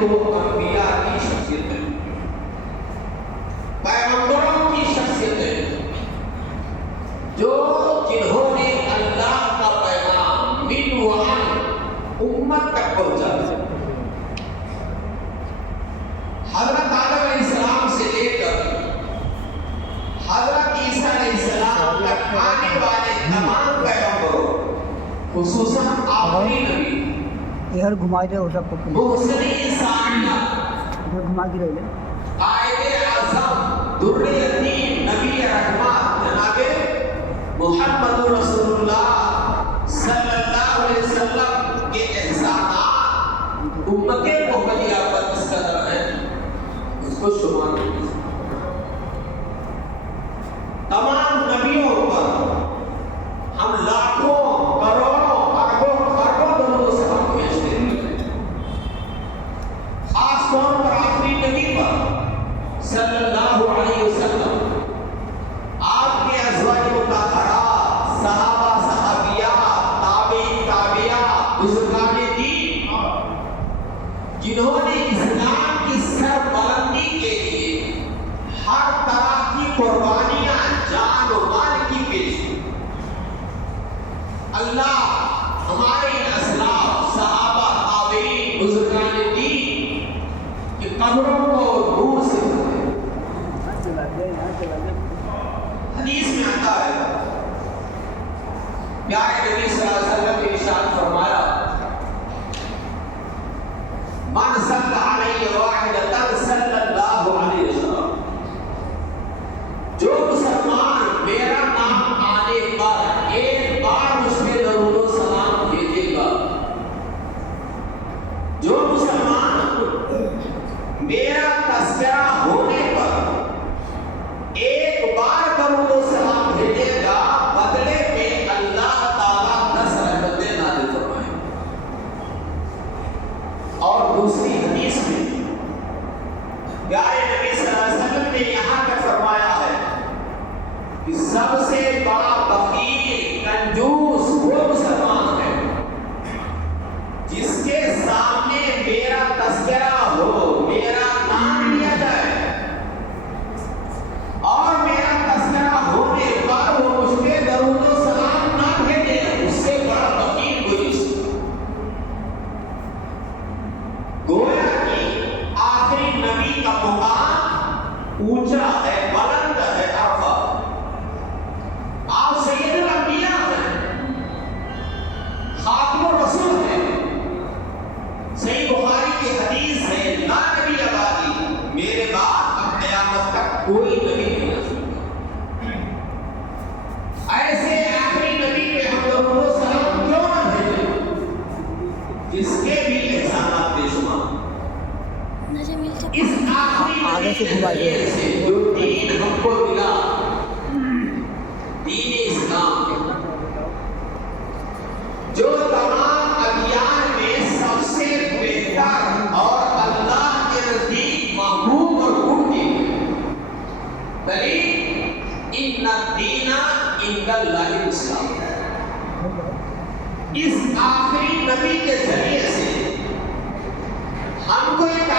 تو وہ انبیاء کی شخصیت ہے، پیغمبروں کی شخصیت ہے، جو جنہوں نے اللہ کا پیغام من و عن امت تک پہنچا۔ حضرت آدم علیہ السلام سے لے کر حضرت عیسیٰ علیہ السلام تک آنے والے تمام پیغمبروں، خصوصاً آخری نبی یار گھما دے وہ سب کو محسنی ثانیہ گھما کے رہے قائد اعظم در یتیم نبی رحمت جناب محمد رسول اللہ صلی اللہ علیہ وسلم کے احسانات امت محمدیہ پر اس قدر ہیں اس کو شمار نہیں۔ تمام نبیوں پر ہم لاکھوں کروڑوں اربوں خربوں درود و سلام بھیجتے ہیں، خاص طور پر آخری نبی پر صلی اللہ علیہ وسلم، آپ کے ازواج مطہرات، صحابہ صحابیات، تابعین تابعات، بزرگان دین جنہوں نے اسلام کی سربلندی کے لیے ہر طرح کی قربانیاں جان و مال کی پیش کی۔ اللہ ہمارے اسلاف صحابہ تابعین بزرگان دین کی قبروں کو نور سے بھرے۔ حدیث میں آتا ہے پیارے نبی صلی اللہ علیہ وسلم نے ارشاد فرمایا من صلی علیہ واحدۃ صلی اللہ علیہ وسلم، جو مسلمان میرا نام آنے پر ایک بار اس میں درود و سلام بھیجے گا، جو مسلمان میرا تذکرہ ہونے پر ایک بار درود و سلام بھیجے گا، بدلے میں اللہ تعالیٰ 10 رحمتیں نازل فرمائیں گے۔ اور دوسری حدیث میں پیارے نبی صلی اللہ علیہ وسلم نے یہاں تک فرمایا ہے کہ سب سے بڑا بخیل کنجوس وہ مسلمان ہے جس کے سامنے میرا تذکرہ ہو، میرا نام لیا جائے اور میرا تذکرہ ہونے پر وہ مجھ پہ درود و سلام نہ بھیجے، اس سے بڑا بخیل کوئی نہیں۔ گویا کہ آخری نبی کا مقام اونچا ہے، بلند ہے، عرفہ۔ آپ سید الانبیاء ہیں، خاتم الرسول ہیں۔ صحیح بخاری کی حدیث ہے لا نبی بعدی، میرے بعد اب قیامت تک کوئی نبی نہیں آ سکتا۔ ایسے آخری نبی پہ ہم درود و سلام کیوں نہ بھیجیں جس کے بھی احسانات بے شمار۔ اس آخری نبی کے ذریعے سے جو دین ہم کو ملا، دین اسلام جو تمام ادیان میں سب سے بہتر اور اللہ کے نزدیک محبوب اور ممکن دلیل ان الدین عند اللہ الاسلام، اس آخری نبی کے ذریعے سے ہم کو ایک